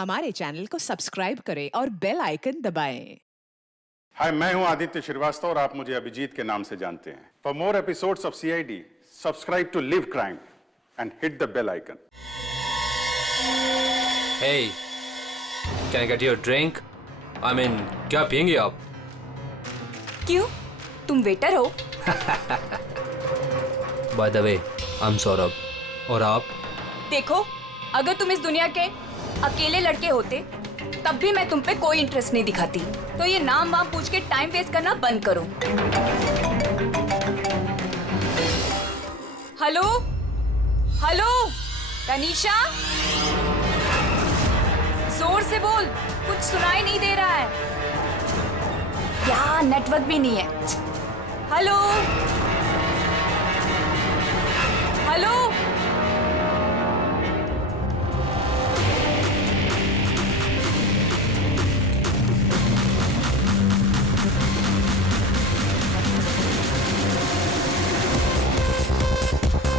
हमारे चैनल को सब्सक्राइब करें और बेल आइकन दबाएं। हाय, मैं हूं आदित्य श्रीवास्तव और आप मुझे अभिजीत के नाम से जानते हैं। For more episodes of CID, subscribe to Live Crime and hit the bell icon. Hey, can I get you a drink? I mean, क्या पियेंगे आप? क्यों? तुम वेटर हो? By the way, I'm Saurabh. और आप? देखो, अगर तुम इस दुनिया के अकेले लड़के होते तब भी मैं तुम पे कोई इंटरेस्ट नहीं दिखाती। तो ये नाम वाम पूछ के टाइम वेस्ट करना बंद करो। हेलो हेलो तनीषा, जोर से बोल, कुछ सुनाई नहीं दे रहा है। यहाँ नेटवर्क भी नहीं है। Hello hello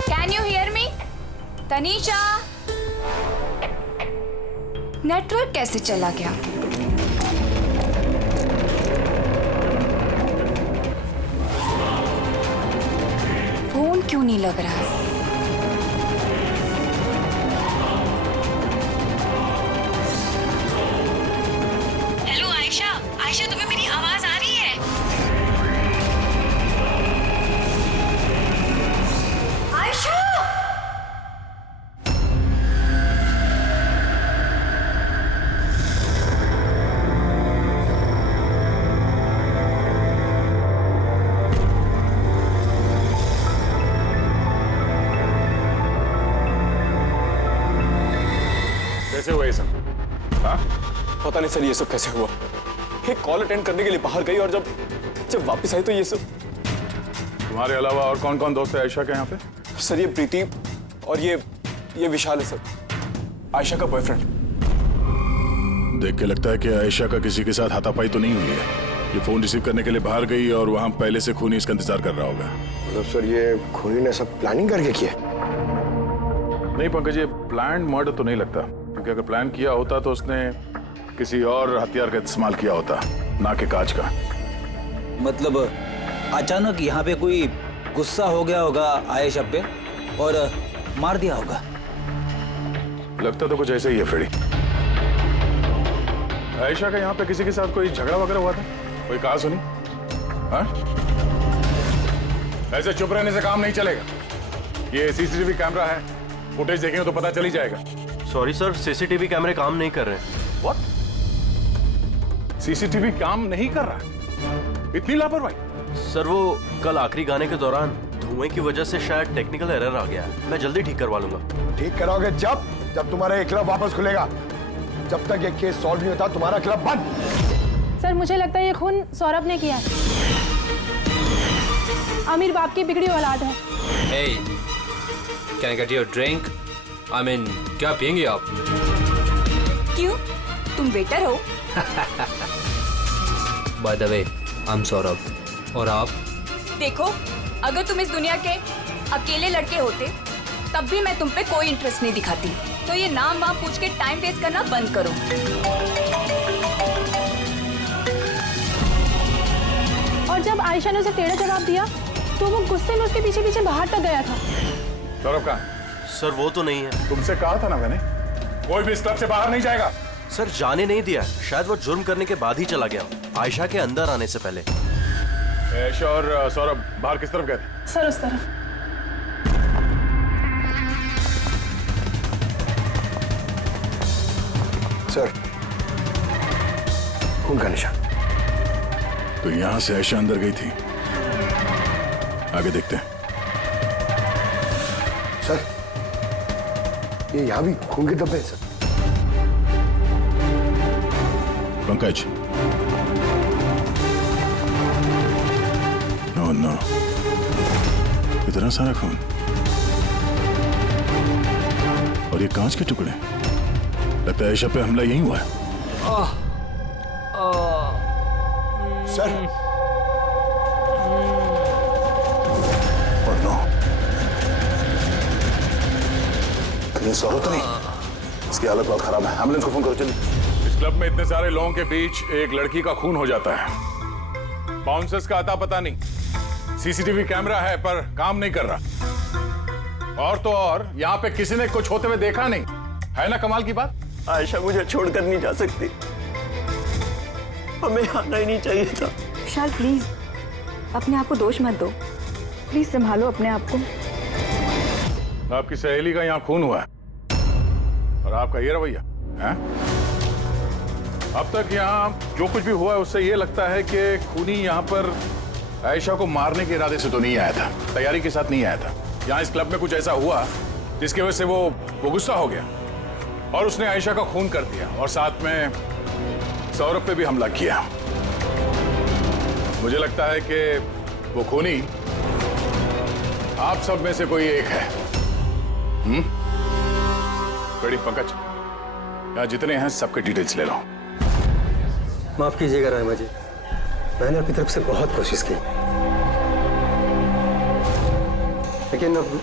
can you hear me? Tanisha, network कैसे चला गया? फोन क्यों नहीं लग रहा है? हेलो आयशा, आयशा तुम्हें मेरी आवाज आ रही है? आयशा! कैसे हुआ ये सब? हाँ? पता नहीं सर ये सब कैसे हुआ। एक कॉल अटेंड करने के लिए बाहर गई और जब वापस आई तो ये सब। तुम्हारे अलावा और कौन कौन दोस्त है आयशा के यहाँ पे? सर ये प्रीति और ये विशाल है सर, आयशा का बॉयफ्रेंड। देख के लगता है कि आयशा का किसी के साथ हाथापाई तो नहीं हुई है। ये फोन रिसीव करने के लिए बाहर गई और वहां पहले से खूनी इसका इंतजार कर रहा होगा। मतलब सर ये खूनी ने सब प्लानिंग करके किया? नहीं पंकज, ये प्लान मर्डर तो नहीं लगता, क्योंकि अगर प्लान किया होता तो उसने किसी और हथियार का इस्तेमाल किया होता, ना कि कांच का। मतलब अचानक यहाँ पे कोई गुस्सा हो गया होगा आयशा पे और मार दिया होगा। लगता तो कुछ ऐसे ही है फ्रेडी। आयशा का यहाँ पे किसी के साथ कोई झगड़ा वगैरह हुआ था? कोई कहा सुनी? हाँ? ऐसे चुप रहने से काम नहीं चलेगा। ये सीसीटीवी कैमरा है, फुटेज देखेंगे तो पता चल ही जाएगा। सॉरी सर, सीसीटीवी कैमरे काम नहीं कर रहे हैं। What? सीसीटीवी काम नहीं कर रहा? इतनी लापरवाही? सर वो कल आखिरी गाने के दौरान धुएं की वजह से शायद टेक्निकल एरर आ गया है। मैं जल्दी ठीक करवा लूंगा। ठीक कराओगे जब तुम्हारा ये क्लब वापस खुलेगा। जब तक ये केस सॉल्व नहीं होता तुम्हारा क्लब बंद। सर मुझे लगता है ये खून सौरभ ने किया है। अमीर बाप की बिगड़ी औलाद है। Hey, can I get you a drink? I mean, क्या पियेंगे आप? क्यों? तुम वेटर हो? By the way, I'm Saurabh. और आप? देखो, अगर तुम इस दुनिया के अकेले लड़के होते तब भी मैं तुम पे कोई इंटरेस्ट नहीं दिखाती। तो ये नाम वाम पूछ के टाइम वेस्ट करना बंद करो। और जब आयशा ने उसे टेढ़ा जवाब दिया तो वो गुस्से में उसके पीछे पीछे बाहर तक गया था। सौरभ कहाँ? सर वो तो नहीं है। तुमसे कहा था ना मैंने, कोई भी इस क्लब से बाहर नहीं जाएगा। सर जाने नहीं दिया, शायद वो जुर्म करने के बाद ही चला गया, आयशा के अंदर आने से पहले। आयशा और सौरभ बाहर किस तरफ गए थे? सर उस तरफ। सर खून का निशान। तो यहां से आयशा अंदर गई थी। आगे देखते हैं। सर ये यहाँ भी खून के धब्बे हैं सर। पंकज, नो नो, इतना सारा खून और ये कांच के टुकड़े। लगता है आयशा पे हमला यहीं हुआ है। सर कहीं सौरभ तो नहीं? इसकी हालत बहुत खराब है, एम्बुलेंस को फोन करो जल्दी। इस क्लब में इतने सारे लोगों के बीच एक लड़की का खून हो जाता है। बाउंसर्स का अता पता नहीं, सीसीटीवी कैमरा है पर काम नहीं कर रहा। और तो और यहाँ पे किसी ने कुछ होते हुए देखा नहीं है ना। कमाल की बात। आयशा मुझे छोड़कर नहीं जा सकती, हमें आना ही नहीं चाहिए था। विशाल प्लीज अपने आप को दोष मत दो, प्लीज संभालो अपने आप को। आपकी सहेली का यहाँ खून हुआ है और आपका ये रवैया है। अब तक यहाँ जो कुछ भी हुआ है उससे ये लगता है कि खूनी यहाँ पर आयशा को मारने के इरादे से तो नहीं आया था, तैयारी के साथ नहीं आया था। यहाँ इस क्लब में कुछ ऐसा हुआ जिसकी वजह से वो गुस्सा हो गया और उसने आयशा का खून कर दिया और साथ में सौरभ पे भी हमला किया। मुझे लगता है कि वो खूनी आप सब में से कोई एक है। बड़ी पंकज, यहाँ जितने हैं सबके डिटेल्स ले लो। माफ कीजिएगा रायमा जी, मैंने अपनी तरफ से बहुत कोशिश की, लेकिन अब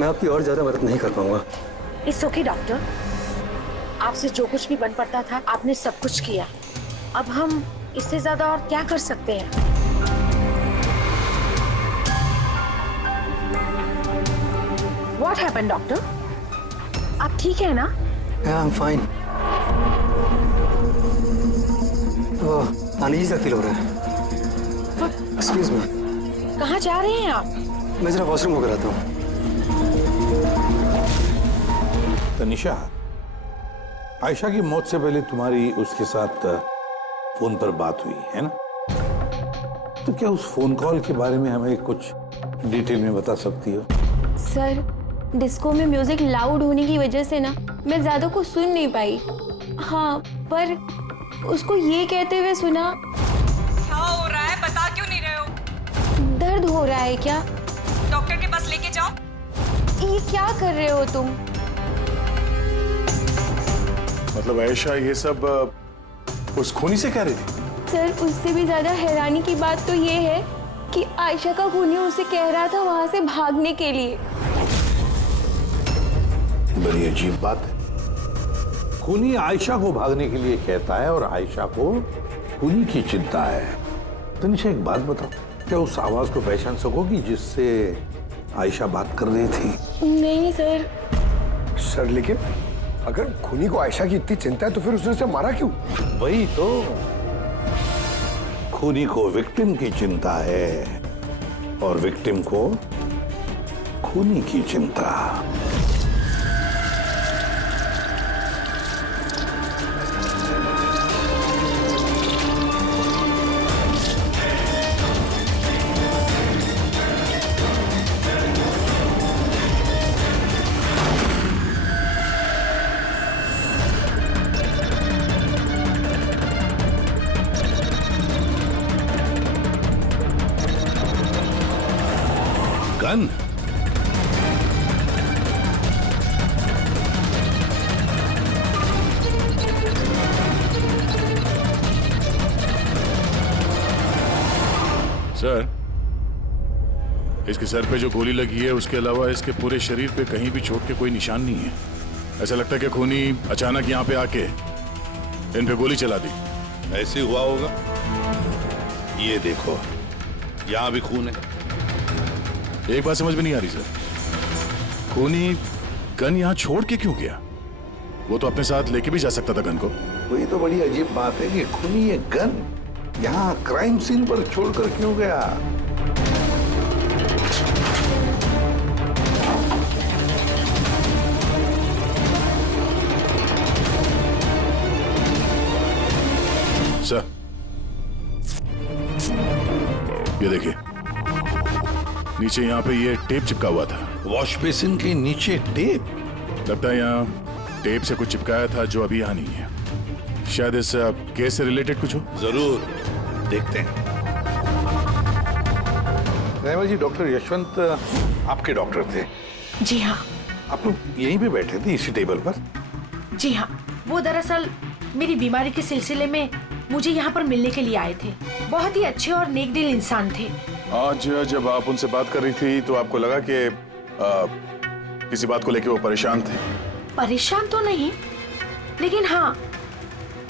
मैं आपकी और ज्यादा मदद नहीं कर पाऊंगा। इट्स ओके डॉक्टर, आपसे जो कुछ भी बन पड़ता था आपने सब कुछ किया। अब हम इससे ज्यादा और क्या कर सकते हैं? What happened, doctor? आप ठीक है ना? Yeah, I'm fine. Uneasy feel हो रहा है। Excuse me. कहाँ जा रहे हैं आप? मैं जरा वॉशरूम होकर आता हूँ। तनिषा, आयशा की मौत से पहले तुम्हारी उसके साथ फोन पर बात हुई है ना? तो क्या उस फोन कॉल के बारे में हमें कुछ डिटेल में बता सकती हो? सर, डिस्को में म्यूजिक लाउड होने की वजह से ना मैं ज्यादा कुछ सुन नहीं पाई। हाँ, पर उसको ये कहते हुए सुना। क्या हो रहा है, बता क्यों नहीं रहे हो? दर्द हो रहा है क्या? डॉक्टर के पास लेके जाओ। ये क्या कर रहे हो तुम? मतलब आयशा ये सब उस खूनी से कह रही थी? सर, उससे भी ज्यादा हैरानी की बात तो ये है कि आयशा का खूनी उसे कह रहा था वहां से भागने के लिए। बड़ी अजीब बात है। खूनी आयशा को भागने के लिए कहता है और आयशा को खूनी की चिंता है। तनिषा एक बात बताओ, क्या उस आवाज को पहचान सकोगी जिससे आयशा बात कर रही थी? नहीं सर। सर, लेकिन अगर खूनी को आयशा की इतनी चिंता है तो फिर उसने उसे मारा क्यों? वही तो, खूनी को विक्टिम की चिंता है और विक्टिम को खूनी की चिंता। गन? सर, इसके सर पे जो गोली लगी है उसके अलावा इसके पूरे शरीर पे कहीं भी चोट के कोई निशान नहीं है। ऐसा लगता है कि खूनी अचानक यहाँ पे आके इन पे गोली चला दी। ऐसे हुआ होगा। ये देखो, यहाँ भी खून है। एक बात समझ में नहीं आ रही सर, खूनी गन यहाँ छोड़ के क्यों गया? वो तो अपने साथ लेके भी जा सकता था गन को। वही तो बड़ी अजीब बात है कि खूनी ये गन यहाँ क्राइम सीन पर छोड़कर क्यों गया? सर, ये देखिए, नीचे यहाँ पे ये टेप चिपका हुआ था। वॉश बेसिन के नीचे टेप? लगता है यहाँ टेप से कुछ चिपकाया था जो अभी यहाँ नहीं है। शायद इस केस से रिलेटेड कुछ हो। जरूर देखते हैं। रायमा जी, डॉक्टर यशवंत आपके डॉक्टर थे? जी हाँ। आप लोग यहीं पे बैठे थे इसी टेबल पर? जी हाँ, वो दरअसल मेरी बीमारी के सिलसिले में मुझे यहाँ पर मिलने के लिए आए थे। बहुत ही अच्छे और नेक दिल इंसान थे। आज जब आप उनसे बात कर रही थी तो आपको लगा कि किसी बात को लेकर वो परेशान थे? परेशान तो नहीं, लेकिन हाँ,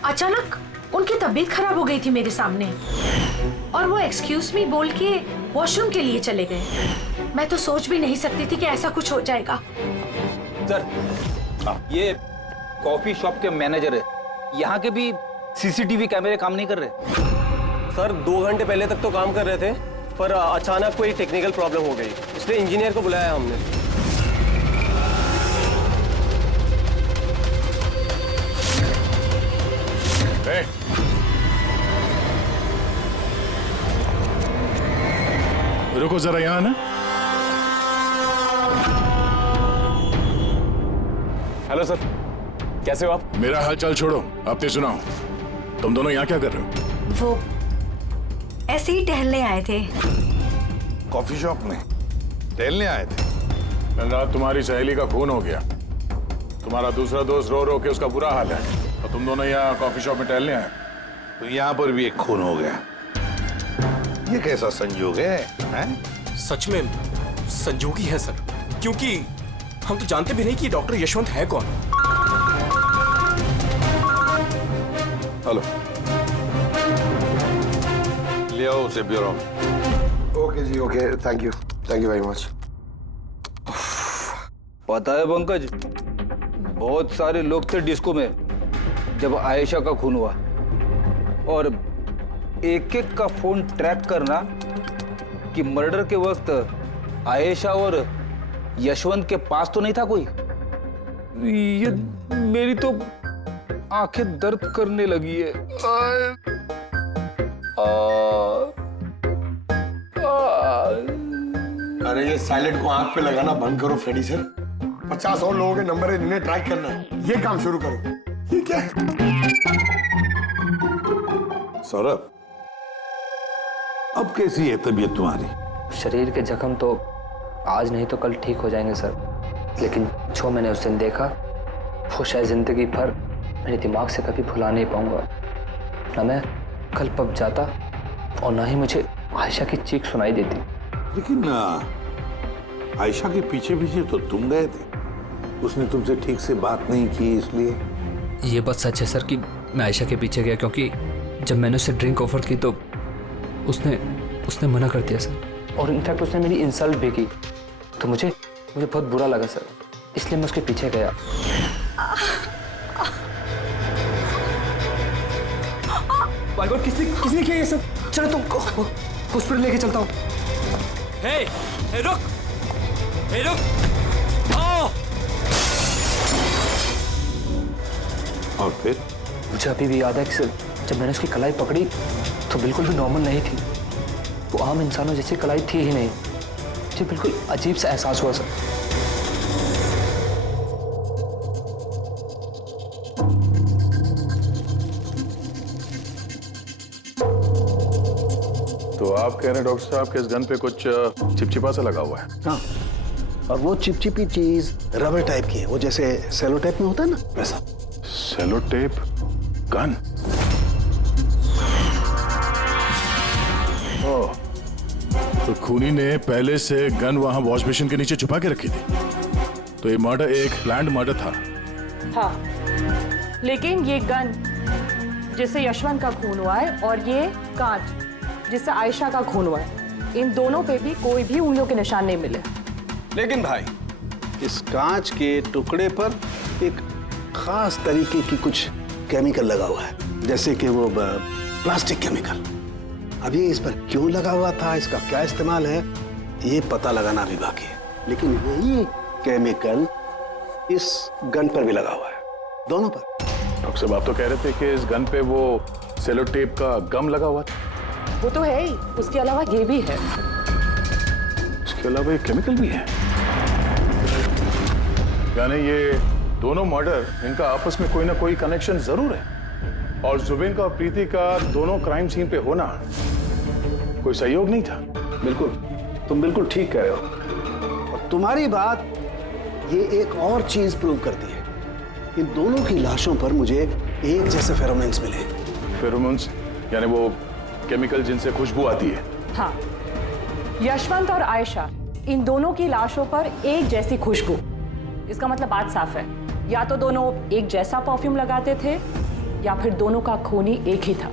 अचानक उनकी तबीयत खराब हो गई थी मेरे सामने और वो एक्सक्यूज मी बोल के वॉशरूम के लिए चले गए। मैं तो सोच भी नहीं सकती थी कि ऐसा कुछ हो जाएगा। सर, ये कॉफी शॉप के मैनेजर है, यहाँ के भी सीसीटीवी कैमरे काम नहीं कर रहे। सर 2 घंटे पहले तक तो काम कर रहे थे, पर अचानक कोई टेक्निकल प्रॉब्लम हो गई, इसलिए इंजीनियर को बुलाया हमने। रुको जरा यहाँ ना। हेलो सर, कैसे हो आप? मेरा हाल चाल छोड़ो, अपने सुनाओ। तुम दोनों यहाँ क्या कर रहे हो? वो ऐसे ही टहलने आए थे। कॉफी शॉप में टहलने आए थे? कल रात तुम्हारी सहेली का खून हो गया, तुम्हारा दूसरा दोस्त रो रो के उसका बुरा हाल है, और तुम दोनों यहाँ कॉफी शॉप में टहलने आए। तो यहाँ पर भी एक खून हो गया, ये कैसा संयोग है, हैं? सच में संजोगी है सर, क्योंकि हम तो जानते भी नहीं कि डॉक्टर यशवंत है कौन। हेलो, ले आओ उसे ब्यूरो में। ओके जी, okay, thank you very much. पता है पंकज, बहुत सारे लोग थे डिस्को में जब आयशा का खून हुआ, और एक एक का फोन ट्रैक करना कि मर्डर के वक्त आयशा और यशवंत के पास तो नहीं था कोई। ये मेरी तो आंखें दर्द करने लगी है। अरे ये साइलेंट को आंख पे लगाना बंद करो फ्रेडी सर। 50 और लोगों के नंबर है जिन्हें ट्रैक करना है, ये काम शुरू करो। ये क्या है? सौरभ, अब कैसी है तबीयत तुम्हारी? शरीर के जख्म तो आज नहीं तो कल ठीक हो जाएंगे सर, लेकिन जो मैंने उस दिन देखा वो शायद जिंदगी भर मेरे दिमाग से कभी भुला नहीं पाऊंगा। ना मैं कल पब जाता और ना ही मुझे आयशा की चीख सुनाई देती। लेकिन आयशा के पीछे पीछे तो तुम गए थे, उसने तुमसे ठीक से बात नहीं की, इसलिए। ये बात सच है सर कि मैं आयशा के पीछे गया, क्योंकि जब मैंने उसे ड्रिंक ऑफर की तो उसने मना कर दिया सर, और इनफैक्ट उसने मेरी इंसल्ट भी की, तो मुझे बहुत बुरा लगा सर, इसलिए मैं उसके पीछे गया। बाय गॉड, किसने किया ये सब? चलो तुमको हॉस्पिटल लेके चलता हूँ। हे रुक, आओ। और फिर? मुझे अभी भी याद है कि सर, जब मैंने उसकी कलाई पकड़ी तो बिल्कुल भी नॉर्मल नहीं थी, वो आम इंसानों जैसी कलाई थी ही नहीं। मुझे बिल्कुल अजीब सा एहसास हुआ सर। तो आप कह रहे हैं डॉक्टर साहब कि इस गन पे कुछ चिपचिपा सा लगा हुआ है? हाँ, और वो चिपचिपी चीज रबर टाइप की है, वो जैसे सेलो टेप में होता है ना, वैसा। Cello tape gun? ओह, तो खूनी ने पहले से गन वहां वॉश बेसिन के नीचे छुपा के रखी थी, तो ये मर्डर एक प्लान्ड मर्डर था। हाँ, लेकिन ये गन जिससे यशवंत का खून हुआ है और ये कांच जिससे आयशा का खून हुआ है, इन दोनों पे भी कोई भी उंगलियों के निशान नहीं मिले। लेकिन भाई, इस कांच के टुकड़े पर एक खास तरीके की कुछ केमिकल लगा हुआ है, जैसे कि वो प्लास्टिक केमिकल। अब ये इस पर क्यों लगा हुआ था, इसका क्या इस्तेमाल है, ये पता लगाना भी बाकी है। लेकिन यही केमिकल इस गन पर भी लगा हुआ है, दोनों पर। डॉक्टर साहब, आप तो कह रहे थे कि इस गन पे वो सेलो टेप का गम लगा हुआ था। वो तो है ही, उसके अलावा ये भी है। इसके अलावा ये केमिकल भी है, यानी ये दोनों मर्डर, इनका आपस में कोई ना कोई कनेक्शन जरूर है, और जुबिन का और प्रीति का दोनों क्राइम सीन पे होना कोई सहयोग नहीं था। बिल्कुल, तुम बिल्कुल ठीक कह रहे हो, और तुम्हारी बात ये एक और चीज प्रूव करती है। इन दोनों की लाशों पर मुझे एक जैसे फेरोमोन्स मिले। फेरोमोन्स यानी वो केमिकल जिनसे खुशबू आती है? हाँ, यशवंत और आयशा, इन दोनों की लाशों पर एक जैसी खुशबू। इसका मतलब बात साफ है, या तो दोनों एक जैसा परफ्यूम लगाते थे या फिर दोनों का खून ही एक ही था।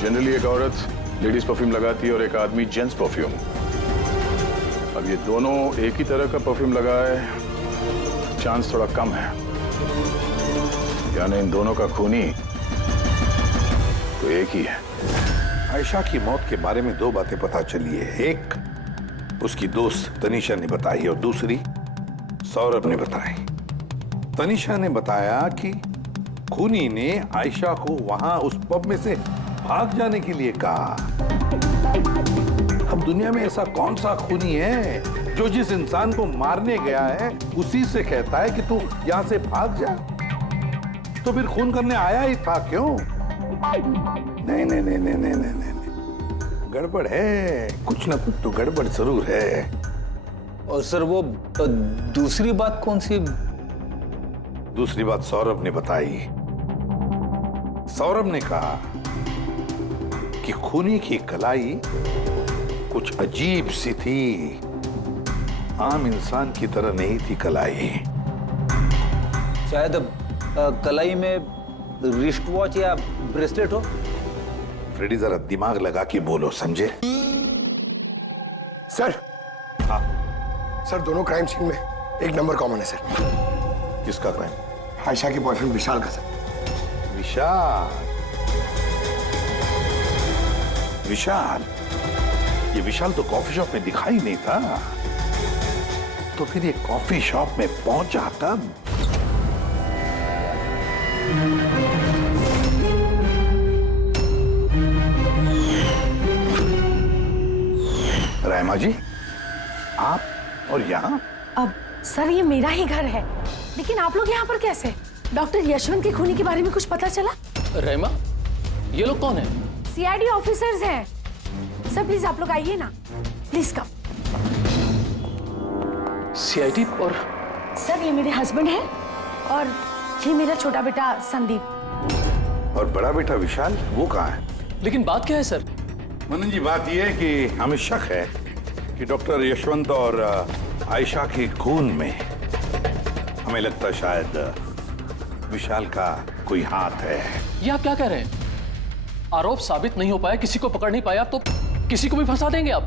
जनरली एक औरत लेडीज परफ्यूम लगाती है और एक आदमी जेंट्स परफ्यूम। अब ये दोनों एक ही तरह का परफ्यूम लगाए, चांस थोड़ा कम है, यानी इन दोनों का खूनी तो एक ही है। आयशा की मौत के बारे में दो बातें पता चली है। एक उसकी दोस्त तनीषा ने बताई और दूसरी सौरभ ने बताई। तनीषा ने बताया कि खूनी ने आयशा को वहां उस पब में से भाग जाने के लिए कहा। अब दुनिया में ऐसा कौन सा खूनी है जो जिस इंसान को मारने गया है उसी से कहता है कि तू यहां से भाग जा? तो फिर खून करने आया ही था क्यों? नहीं नहीं नहीं नहीं नहीं नहीं नहीं, गड़बड़ है, कुछ ना कुछ तो गड़बड़ जरूर है। और सर वो दूसरी बात कौन सी? दूसरी बात सौरभ ने बताई। सौरभ ने कहा कि खूनी की कलाई कुछ अजीब सी थी, आम इंसान की तरह नहीं थी कलाई। शायद कलाई में रिस्ट वॉच या ब्रेसलेट हो। फ्रेडी जरा दिमाग लगा के बोलो, समझे? सर, हाँ सर, दोनों क्राइम सीन में एक नंबर कॉमन है सर। किसका क्राइम? आयशा के बॉयफ्रेंड विशाल का सर। विशाल? विशाल? ये विशाल तो कॉफी शॉप में दिखाई नहीं था, तो फिर ये कॉफी शॉप में पहुंचा कब? रहमा जी, आप और यहाँ? अब सर ये मेरा ही घर है, लेकिन आप लोग यहाँ पर कैसे? डॉक्टर यशवंत के खूनी के बारे में कुछ पता चला? रहमा, ये लोग कौन है? सीआईडी ऑफिसर्स हैं। सर प्लीज आप लोग आइए ना, प्लीज कम। सीआईडी? और सर ये मेरे हस्बैंड हैं और ये मेरा छोटा बेटा संदीप। और बड़ा बेटा विशाल, वो कहाँ है? लेकिन बात क्या है सर? मनन जी, बात यह है कि हमें शक है कि डॉक्टर यशवंत और आयशा के खून में हमें लगता शायद विशाल का कोई हाथ है। ये आप क्या कह रहे हैं? आरोप साबित नहीं हो पाया, किसी को पकड़ नहीं पाया, तो किसी को भी फंसा देंगे आप?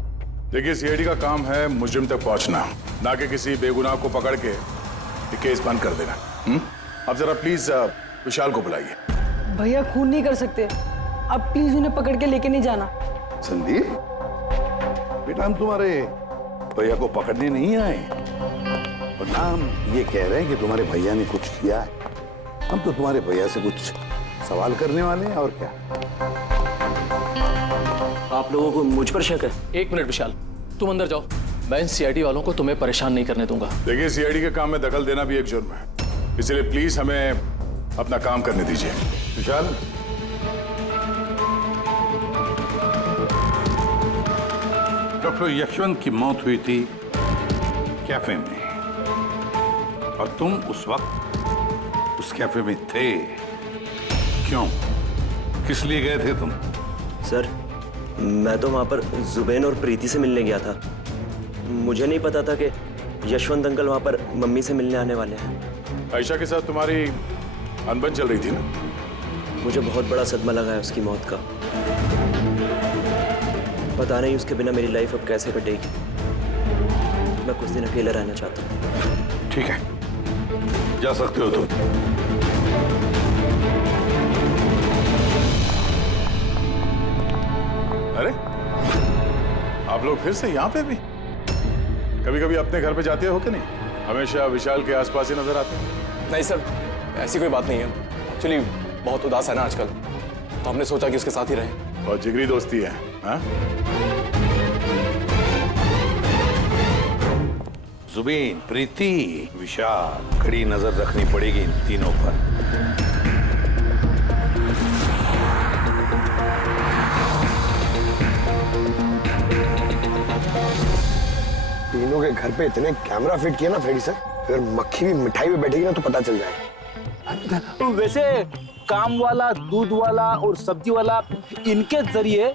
देखिए, सीआईडी का काम है मुजरिम तक पहुंचना, ना कि किसी बेगुनाह को पकड़ के ये केस बंद कर देना। अब जरा प्लीज विशाल को बुलाइए। भैया खून नहीं कर सकते, अब प्लीज उन्हें पकड़ के लेके नहीं जाना। संदीप बेटा, हम तुम्हारे भैया को पकड़ने नहीं आए और ना हम ये कह रहे हैं कि तुम्हारे भैया ने कुछ किया है। हम तो तुम्हारे भैया से कुछ सवाल करने वाले हैं, और क्या। आप लोगों को मुझ पर शक है? एक मिनट विशाल, तुम अंदर जाओ, मैं इन सीआईडी वालों को तुम्हें परेशान नहीं करने दूंगा। देखिए, सीआईडी के काम में दखल देना भी एक जुर्म है, इसलिए प्लीज हमें अपना काम करने दीजिए। विशाल, डॉक्टर यशवंत की मौत हुई थी कैफे में और तुम उस वक्त उस कैफे में थे। क्यों? किस लिए गए थे तुम? सर, मैं तो वहां पर जुबैन और प्रीति से मिलने गया था। मुझे नहीं पता था कि यशवंत अंकल वहां पर मम्मी से मिलने आने वाले हैं। आयशा के साथ तुम्हारी अनबन चल रही थी ना? मुझे बहुत बड़ा सदमा लगा है उसकी मौत का। पता नहीं उसके बिना मेरी लाइफ अब कैसे कटेगी। मैं कुछ दिन अकेला रहना चाहता हूँ। ठीक है, जा सकते हो तुम। अरे, आप लोग फिर से यहाँ पे भी? कभी कभी अपने घर पे जाते हो कि नहीं? हमेशा विशाल के आसपास ही नजर आते हैं। नहीं सर, ऐसी कोई बात नहीं है। एक्चुअली बहुत उदास है ना आजकल, तो हमने सोचा कि उसके साथ ही रहें। बहुत जिगरी दोस्ती है, हाँ? जुबीन, प्रीति, विशाल, कड़ी नजर रखनी पड़ेगी इन तीनों पर। तीनों के घर पे इतने कैमरा फिट किया ना फ्रेडी सर, अगर मक्खी भी मिठाई पे बैठेगी ना तो पता चल जाएगा। वैसे काम वाला, दूध वाला और सब्जी वाला, इनके जरिए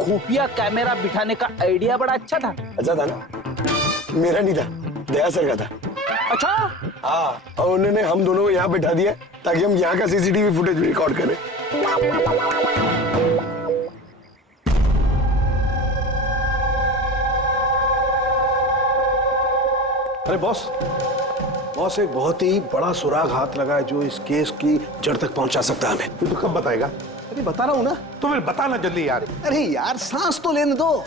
खुफिया कैमरा बिठाने का आइडिया बड़ा अच्छा था। अच्छा था ना? मेरा नहीं था, दया सर का था। अच्छा हाँ, और उन्होंने हम दोनों को यहाँ बैठा दिया ताकि हम यहाँ का सीसीटीवी फुटेज भी रिकॉर्ड करें। अरे बॉस, बॉस एक बहुत ही बड़ा सुराग हाथ लगा है जो इस केस की जड़ तक पहुंचा सकता है हमें। तू तो कब बताएगा? अरे बता रहा हूं ना। तो फिर बताना जल्दी यार। अरे यार सांस तो लेने दो।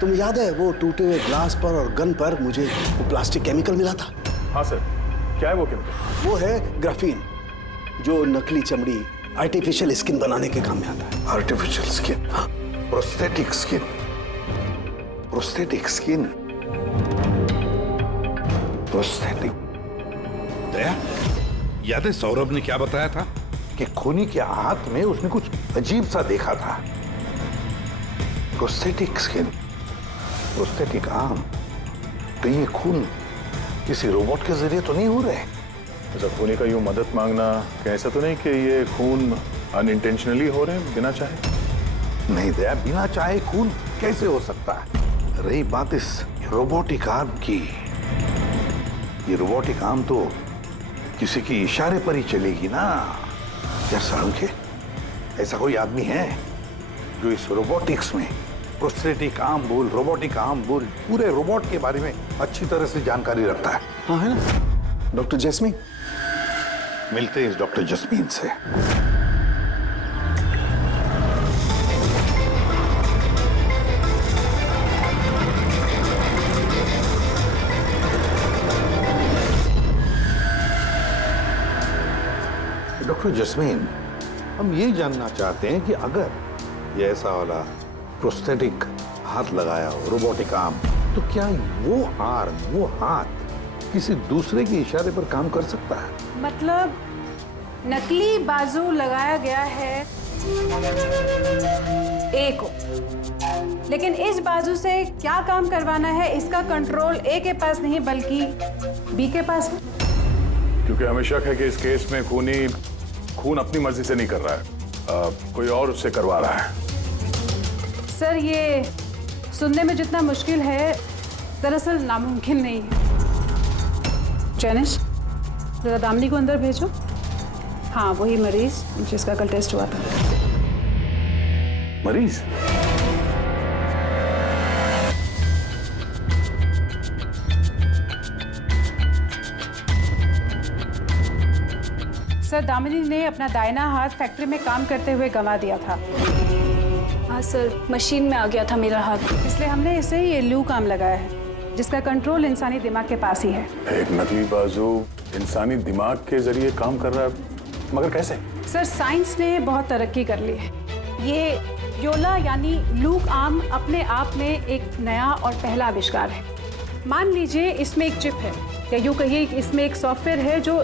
तुम्हें याद है वो टूटे हुए ग्लास पर और गन पर मुझे वो प्लास्टिक केमिकल मिला था? हाँ सर, क्या है वो केमिकल? वो है ग्राफीन, जो नकली चमड़ी आर्टिफिशियल स्किन बनाने के काम में आता है। Artificial skin? हाँ। Prosthetic skin? Prosthetic skin? Prosthetic? Daya, याद है सौरभ ने क्या बताया था कि खूनी के हाथ में उसने कुछ अजीब सा देखा था। प्रोस्थेटिक स्किन, प्रोस्थेटिक आर्म, तो ये खून किसी रोबोट के जरिए तो नहीं हो रहे? अच्छा, खूनी का यूं मदद मांगना कैसा तो नहीं कि ये खून अनइंटेंशनली हो रहे हैं बिना चाहे? नहीं दया, बिना चाहे खून कैसे हो सकता है? रही बात इस रोबोटिक आर्म की, ये रोबोटिक आर्म तो किसी के इशारे पर ही चलेगी ना। क्या सालुके, ऐसा कोई आदमी है जो इस रोबोटिक्स में प्रोस्थेटिक आर्म बोल, रोबोटिक आर्म बोल, पूरे रोबोट के बारे में अच्छी तरह से जानकारी रखता है? हाँ है ना, डॉक्टर जैस्मीन। मिलते हैं इस डॉक्टर जैस्मीन से। डॉक्टर जैस्मीन, हम ये जानना चाहते हैं कि अगर ये ऐसा वाला प्रोस्थेटिक हाथ लगाया हो, रोबोटिक आर्म, तो क्या वो आर्म, वो हाथ किसी दूसरे के इशारे पर काम कर सकता है? मतलब नकली बाजू लगाया गया है ए को, लेकिन इस बाजू से क्या काम करवाना है इसका कंट्रोल ए के पास नहीं बल्कि बी के पास है। क्योंकि हमें शक है कि इस केस में खूनी खून अपनी मर्जी से नहीं कर रहा है, कोई और उससे करवा रहा है। सर, ये सुनने में जितना मुश्किल है दरअसल नामुमकिन नहीं है। जैनिश, जरा दामिनी को अंदर भेजो। हाँ, वही मरीज जिसका कल टेस्ट हुआ था। मरीज? सर, दामिनी ने अपना दाहिना हाथ फैक्ट्री में काम करते हुए गंवा दिया था। हाँ सर, मशीन में आ गया था मेरा हाथ, इसलिए हमने इसे ये लू काम लगाया है जिसका कंट्रोल इंसानी दिमाग के पास ही है। एक नकली बाजू इंसानी दिमाग के जरिए काम कर रहा है, मगर कैसे? सर, साइंस ने बहुत तरक्की कर ली है। ये योला यानी लूक आर्म अपने आप में एक नया और पहला आविष्कार है। मान लीजिए इसमें एक चिप है, या यूँ कहिए इसमें एक सॉफ्टवेयर है जो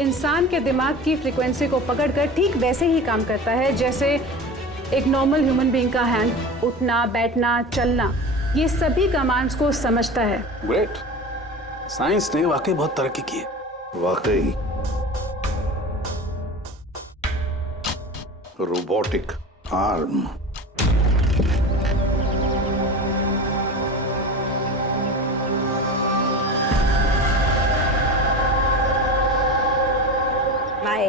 इंसान के दिमाग की फ्रीक्वेंसी को पकड़कर ठीक वैसे ही काम करता है जैसे एक नॉर्मल ह्यूमन बीइंग का हैंड, उठना, बैठना, चलना, ये सभी कमांड्स को समझता है। ग्रेट, साइंस ने वाकई बहुत तरक्की की है। वाकई रोबोटिक आर्म। बाय।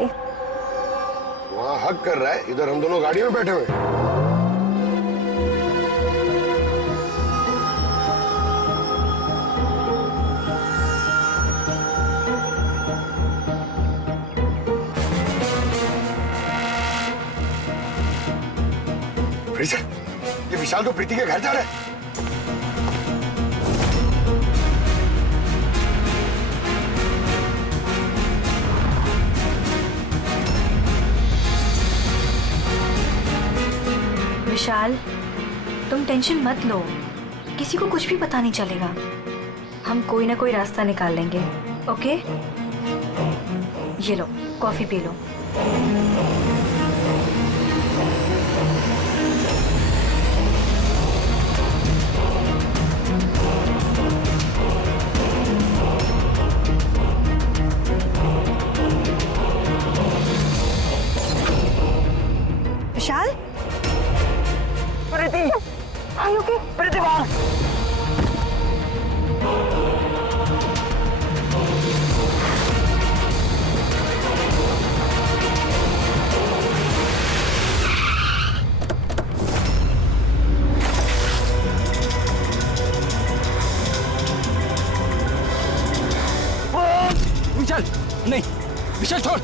वहाँ हक कर रहा है, इधर हम दोनों गाड़ी में बैठे हुए। ये विशाल तो प्रीति के घर जा रहा है। विशाल, तुम टेंशन मत लो, किसी को कुछ भी पता नहीं चलेगा। हम कोई ना कोई रास्ता निकाल लेंगे, ओके? ये लो, कॉफी पी लो। Vishal, Preeti, are you okay? Preeti, Vishal नहीं, विशाल छोड़।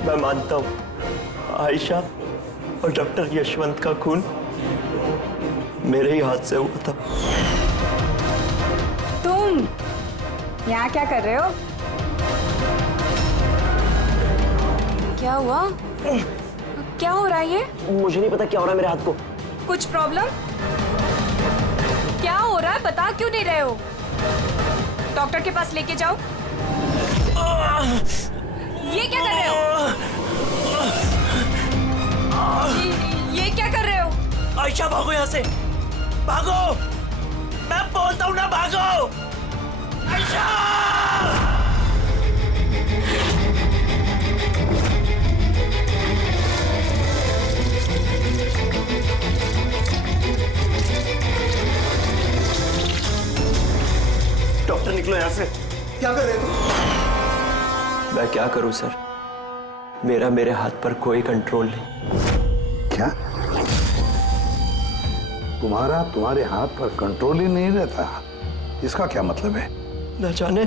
मैं मानता हूँ आयशा और डॉक्टर यशवंत का खून मेरे ही हाथ से हुआ था। तुम यहाँ क्या कर रहे हो? क्या हुआ? क्या हो रहा है ये? मुझे नहीं पता क्या हो रहा है मेरे हाथ को। कुछ प्रॉब्लम? क्या हो रहा है बता क्यों नहीं रहे हो? डॉक्टर के पास लेके जाओ। ये क्या कर रहे हो? ये क्या कर रहे हो? आयशा भागो यहाँ से, भागो! मैं बोलता हूँ ना भागो! आयशा! डॉक्टर निकलो यहाँ से। क्या कर रहे हो? मैं क्या करूं सर, मेरे हाथ पर कोई कंट्रोल नहीं। क्या? तुम्हारे हाथ पर कंट्रोल ही नहीं रहता? इसका क्या मतलब है? न जाने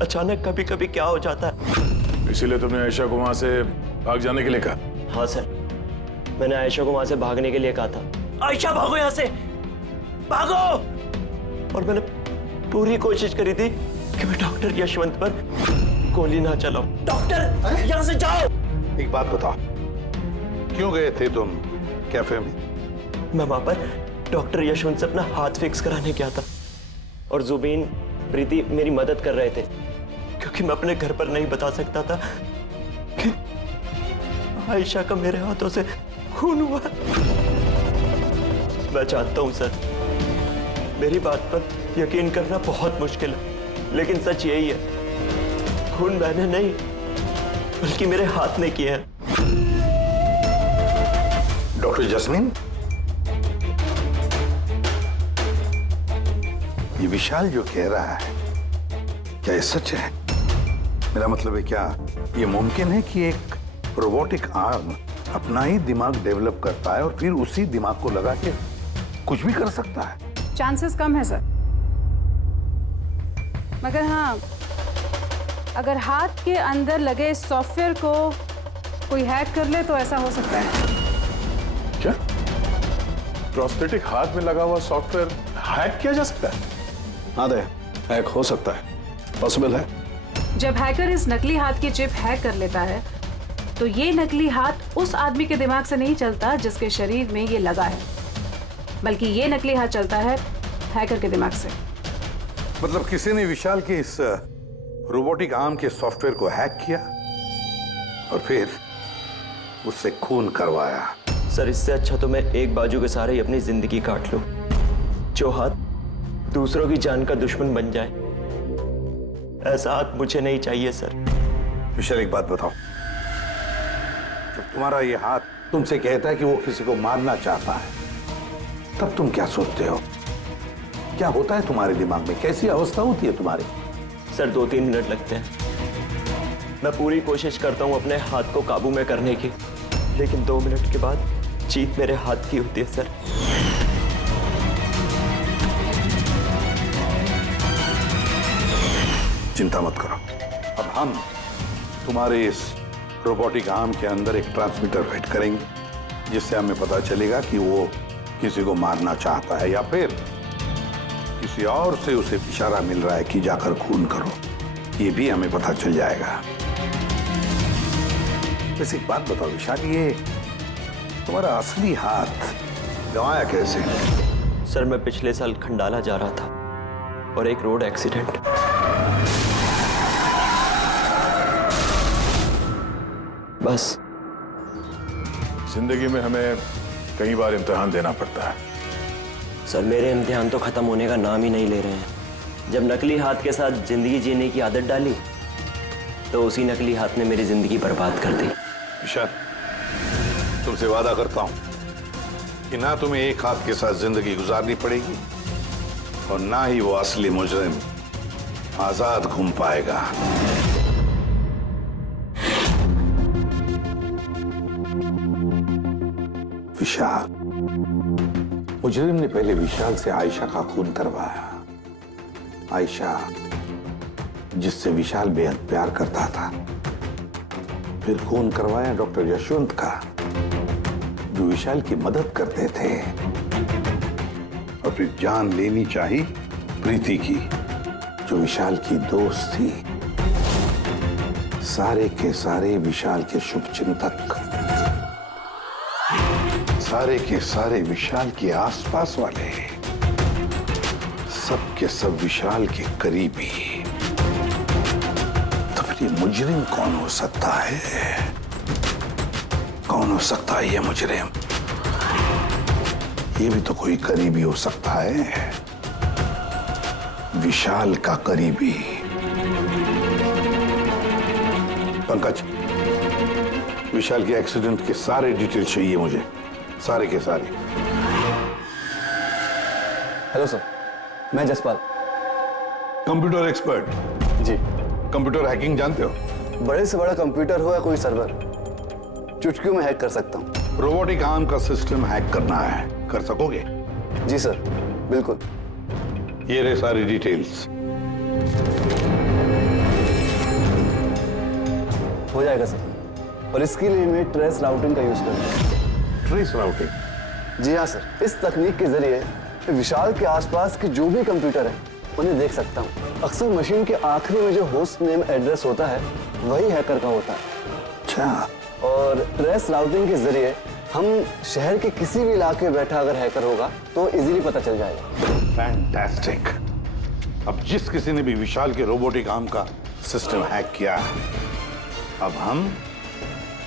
अचानक कभी कभी क्या हो जाता है। इसीलिए तुमने आयशा को वहां से भाग जाने के लिए कहा? हाँ सर, मैंने आयशा को वहां से भागने के लिए कहा था। आयशा भागो यहाँ से, भागो! और मैंने पूरी कोशिश करी थी कि मैं डॉक्टर यशवंत पर गोली ना चलाओ। डॉक्टर यहाँ से जाओ। एक बात बताओ, क्यों गए थे तुम कैफे में? मैं वहां पर डॉक्टर यशवंत से अपना हाथ फिक्स कराने गया था और जुबीन प्रीति मेरी मदद कर रहे थे, क्योंकि मैं अपने घर पर नहीं बता सकता था कि आयशा का मेरे हाथों से खून हुआ। मैं जानता हूं सर, मेरी बात पर यकीन करना बहुत मुश्किल है, लेकिन सच यही है, खून मैंने नहीं बल्कि मेरे हाथ ने किया है। डॉक्टर जस्मीन, ये विशाल जो कह रहा है क्या ये सच है? मेरा मतलब है, क्या ये मुमकिन है कि एक रोबोटिक आर्म अपना ही दिमाग डेवलप करता है और फिर उसी दिमाग को लगा के कुछ भी कर सकता है? चांसेस कम है सर, मगर हाँ, अगर हाथ के अंदर लगे सॉफ्टवेयर को कोई हैक कर ले तो ऐसा हो सकता है। क्या? प्रोस्थेटिक हाथ में लगा हुआ सॉफ्टवेयर हैक किया जा सकता है? हाँ दे, हैक हो सकता है, पॉसिबल है। जब हैकर इस नकली हाथ की चिप हैक कर लेता है तो ये नकली हाथ उस आदमी के दिमाग से नहीं चलता जिसके शरीर में ये लगा है, बल्कि ये नकली हाथ चलता है हैकर के दिमाग से। मतलब किसी ने विशाल के इस रोबोटिक आर्म के सॉफ्टवेयर को हैक किया और फिर उससे खून करवाया। सर, इससे अच्छा तो मैं एक बाजू के सहारे ही अपनी जिंदगी काट लूं, जो हाथ दूसरों की जान का दुश्मन बन जाए। ऐसा हाथ मुझे नहीं चाहिए सर। विशाल, एक बात बताओ, जब तुम्हारा ये हाथ तुमसे कहता है कि वो किसी को मारना चाहता है, तब तुम क्या सोचते हो? क्या होता है तुम्हारे दिमाग में? कैसी अवस्था होती है तुम्हारी? सर, 2-3 मिनट लगते हैं। मैं पूरी कोशिश करता हूं अपने हाथ को काबू में करने की, लेकिन 2 मिनट के बाद जीत मेरे हाथ की होती है सर। चिंता मत करो, अब हम तुम्हारे इस रोबोटिक आर्म के अंदर एक ट्रांसमीटर फिट करेंगे, जिससे हमें पता चलेगा कि वो किसी को मारना चाहता है या फिर किसी और से उसे इशारा मिल रहा है कि जाकर खून करो। ये भी हमें पता चल जाएगा। वैसे एक बात बताओ विशाल, ये तुम्हारा असली हाथ गंवाया कैसे? सर, मैं पिछले साल खंडाला जा रहा था और एक रोड एक्सीडेंट। बस। जिंदगी में हमें कई बार इम्तिहान देना पड़ता है। सर, मेरे इम्तिहान तो खत्म होने का नाम ही नहीं ले रहे हैं। जब नकली हाथ के साथ जिंदगी जीने की आदत डाली तो उसी नकली हाथ ने मेरी जिंदगी बर्बाद कर दी। विशाल, तुमसे वादा करता हूं कि ना तुम्हें एक हाथ के साथ जिंदगी गुजारनी पड़ेगी और ना ही वो असली मुजरिम आजाद घूम पाएगा। विशाल, मुजरिम ने पहले विशाल से आयशा का खून करवाया। आयशा जिससे विशाल बेहद प्यार करता था। फिर खून करवाया डॉक्टर यशवंत का, जो विशाल की मदद करते थे। और फिर जान लेनी चाहिए प्रीति की, जो विशाल की दोस्त थी। सारे के सारे विशाल के शुभचिंतक, सारे के सारे विशाल के आसपास वाले, सब के सब विशाल के करीबी। तो फिर ये मुजरिम कौन हो सकता है? कौन हो सकता है ये मुजरिम? ये भी तो कोई करीबी हो सकता है, विशाल का करीबी। पंकज, विशाल के एक्सीडेंट के सारे डिटेल चाहिए मुझे, सारे के सारे। हेलो सर, मैं जसपाल, कंप्यूटर एक्सपर्ट। जी। कंप्यूटर हैकिंग जानते हो? बड़े से बड़ा कंप्यूटर हो या कोई सर्वर, चुटकियों में हैक कर सकता हूँ। रोबोटिक आर्म का सिस्टम हैक करना है, कर सकोगे? जी सर, बिल्कुल। ये रहे सारी डिटेल्स। हो जाएगा सर, और इसके लिए मैं ट्रेस राउटिंग का यूज करूँगा। Trace routing? जी हाँ सर, इस तकनीक के जरिए विशाल के आसपास के जो भी कंप्यूटर है उन्हें देख सकता हूँ। अक्सर मशीन के आखिरी में जो होस्ट नेम एड्रेस होता है वही हैकर का होता है। अच्छा। और ट्रेस राउटिंग के जरिए हम शहर के किसी भी इलाके में बैठा अगर हैकर होगा तो इजीली पता चल जाएगा। फैंटास्टिक। अब जिस किसी ने भी विशाल के रोबोटिक आर्म का सिस्टम हैक किया, अब हम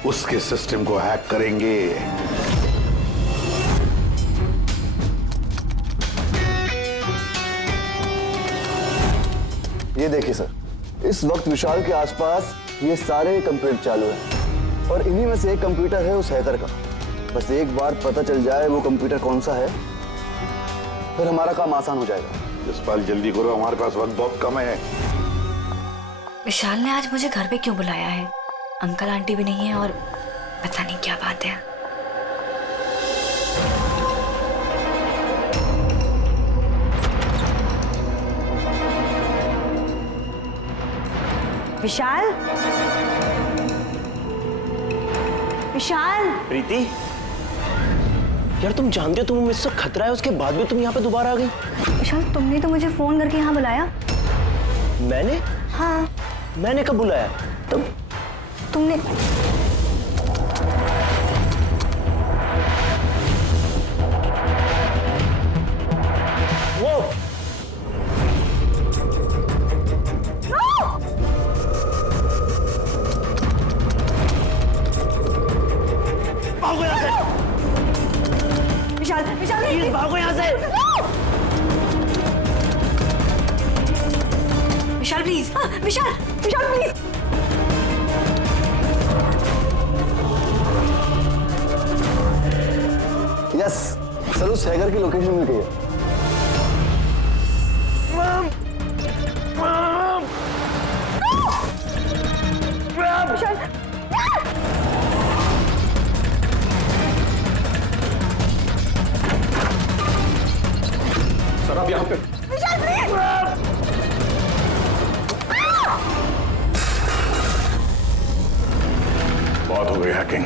उसके सिस्टम को हैक करेंगे। ये देखिए सर, इस वक्त विशाल के आसपास ये सारे कंप्यूटर चालू हैं और इन्हीं में से एक कंप्यूटर है उस हैकर का। बस एक बार पता चल जाए वो कंप्यूटर कौन सा है, फिर हमारा काम आसान हो जाएगा। जसपाल जल्दी करो, हमारे पास वक्त बहुत कम है। विशाल ने आज मुझे घर पे क्यों बुलाया है? अंकल आंटी भी नहीं है और पता नहीं क्या बात है। विशाल, विशाल। प्रीति, यार तुम जानते हो तुम्हें मुझसे खतरा है, उसके बाद भी तुम यहाँ पे दोबारा आ गई। विशाल, तुमने तो मुझे फोन करके यहाँ बुलाया। मैंने? हाँ। मैंने कब बुलाया? तुमने वो भागो यहाँ से। विशाल, विशाल प्लीज भागो यहाँ से। Vishal please, Vishal, Vishal please. Yes sir, उस हैकर की लोकेशन मिल गई है। सर आप यहाँ पे। बहुत हो गई हैकिंग।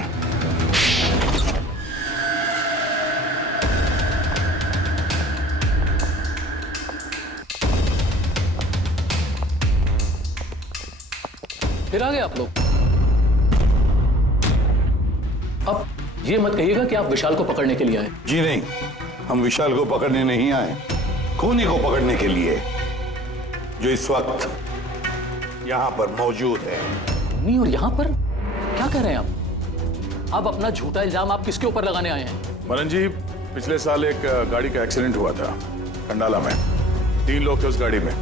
फिर आ गए आप लोग। अब ये मत कहिएगा कि आप विशाल को पकड़ने के लिए आए। जी नहीं, हम विशाल को पकड़ने नहीं आए, खूनी को पकड़ने के लिए, जो इस वक्त यहाँ पर मौजूद है। नहीं, और यहाँ पर क्या कह रहे हैं आप? अब अपना झूठा इल्जाम आप किसके ऊपर लगाने आए हैं? मनन जी, पिछले साल एक गाड़ी का एक्सीडेंट हुआ था कंडाला में। 3 लोग थे उस गाड़ी में।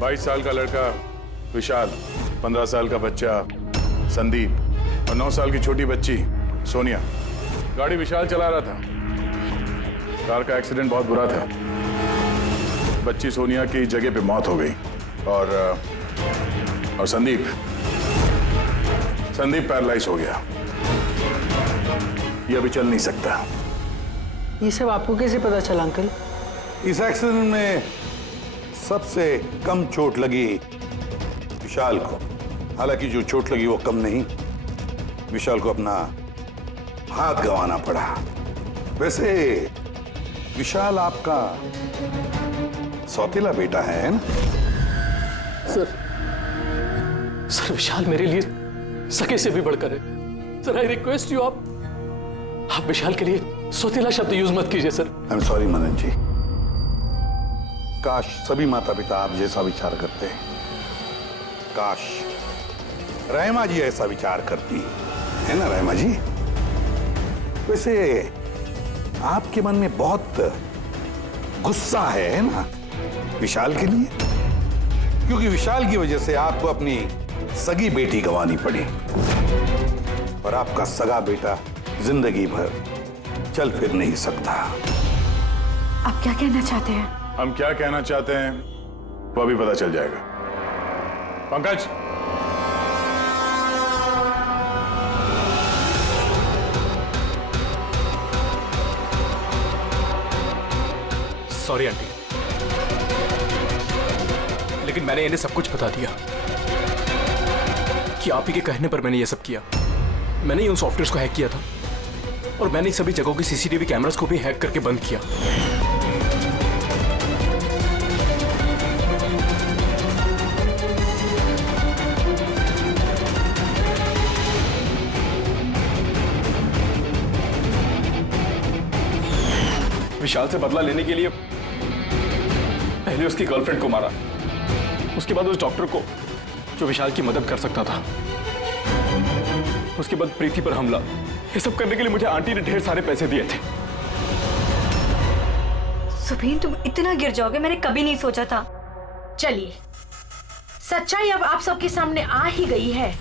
22 साल का लड़का विशाल, 15 साल का बच्चा संदीप और 9 साल की छोटी बच्ची सोनिया। गाड़ी विशाल चला रहा था। कार का एक्सीडेंट बहुत बुरा था। बच्ची सोनिया की जगह पे मौत हो गई और संदीप पैरालाइज हो गया। ये अभी चल नहीं सकता। ये सब आपको कैसे पता चला अंकल? इस एक्सीडेंट में सबसे कम चोट लगी विशाल को। हालांकि जो चोट लगी वो कम नहीं, विशाल को अपना हाथ गंवाना पड़ा। वैसे विशाल आपका सौतेला बेटा है ना? सर विशाल मेरे लिए सगे से भी बढ़कर है। सर आई रिक्वेस्ट यू, आप विशाल के लिए सौतेला शब्द यूज मत कीजिए सर। आई एम सॉरी मनन जी। काश सभी माता पिता आप जैसा विचार करते हैं। काश रहमा जी ऐसा विचार करती है ना रहमा जी? वैसे आपके मन में बहुत गुस्सा है ना विशाल के लिए, क्योंकि विशाल की वजह से आपको अपनी सगी बेटी गंवानी पड़ी और आपका सगा बेटा जिंदगी भर चल फिर नहीं सकता। आप क्या कहना चाहते हैं? हम क्या कहना चाहते हैं वो अभी पता चल जाएगा। पंकज, सॉरी आंटी, लेकिन मैंने इन्हें सब कुछ बता दिया कि आप ही के कहने पर मैंने ये सब किया। मैंने ही उन सॉफ्टवेयर्स को हैक किया था और मैंने सभी जगहों की सीसीटीवी कैमरास को भी हैक करके बंद किया। विशाल से बदला लेने के लिए पहले उसकी गर्लफ्रेंड को मारा, उसके बाद उस डॉक्टर को जो विशाल की मदद कर सकता था, उसके बाद प्रीति पर हमला। ये सब करने के लिए मुझे आंटी ने ढेर सारे पैसे दिए थे। सुबीन तुम इतना गिर जाओगे मैंने कभी नहीं सोचा था। चलिए, सच्चाई अब आप सबके सामने आ ही गई है,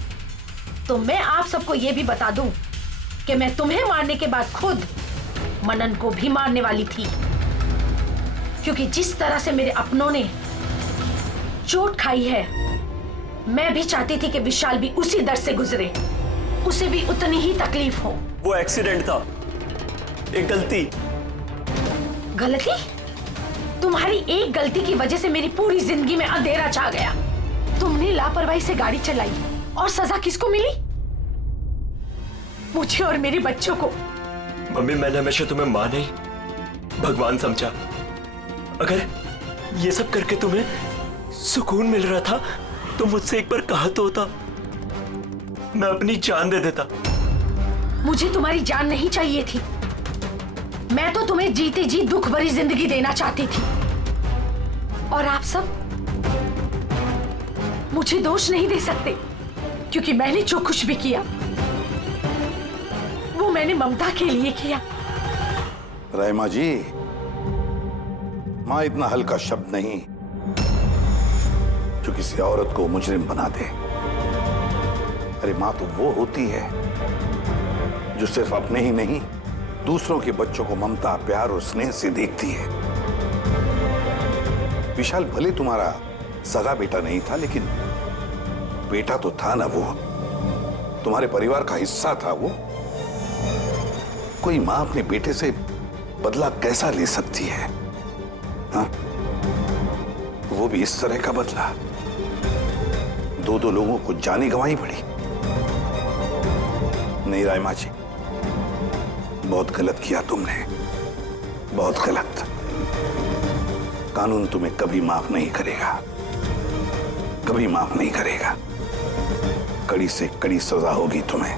तो मैं आप सबको यह भी बता दूं कि मैं तुम्हें मारने के बाद खुद मनन को भी मारने वाली थी, क्योंकि जिस तरह से मेरे अपनों ने चोट खाई है, मैं भी चाहती थी कि विशाल भी उसी दर्द से गुजरे, उसे भी उतनी ही तकलीफ हो। वो एक्सीडेंट था, एक गलती। गलती? तुम्हारी एक गलती की वजह से मेरी पूरी जिंदगी में अंधेरा छा गया। तुमने लापरवाही से गाड़ी चलाई और सजा किसको मिली? मुझे और मेरे बच्चों को। मम्मी, मैंने हमेशा तुम्हें मां नहीं भगवान समझा। अगर ये सब करके तुम्हें सुकून मिल रहा था तो मुझसे एक बार कहा तो होता, मैं अपनी जान दे देता। मुझे तुम्हारी जान नहीं चाहिए थी, मैं तो तुम्हें जीते जी दुख भरी जिंदगी देना चाहती थी। और आप सब मुझे दोष नहीं दे सकते, क्योंकि मैंने जो कुछ भी किया वो मैंने ममता के लिए किया। रहमा जी, मां इतना हल्का शब्द नहीं जो किसी औरत को मुजरिम बना दे। अरे मां तो वो होती है जो सिर्फ अपने ही नहीं दूसरों के बच्चों को ममता, प्यार और स्नेह से देखती है। विशाल भले तुम्हारा सगा बेटा नहीं था, लेकिन बेटा तो था ना, वो तुम्हारे परिवार का हिस्सा था। वो कोई मां अपने बेटे से बदला कैसा ले सकती है? हाँ? वो भी इस तरह का बदला। दो लोगों को जाने गंवाई पड़ी। नहीं रायमा जी, बहुत गलत किया तुमने, बहुत गलत। कानून तुम्हें कभी माफ नहीं करेगा, कभी माफ नहीं करेगा। कड़ी से कड़ी सजा होगी तुम्हें।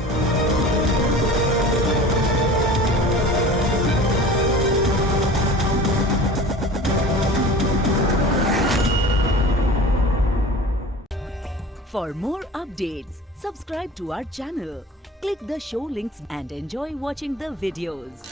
For more updates, subscribe to our channel, click the show links and enjoy watching the videos.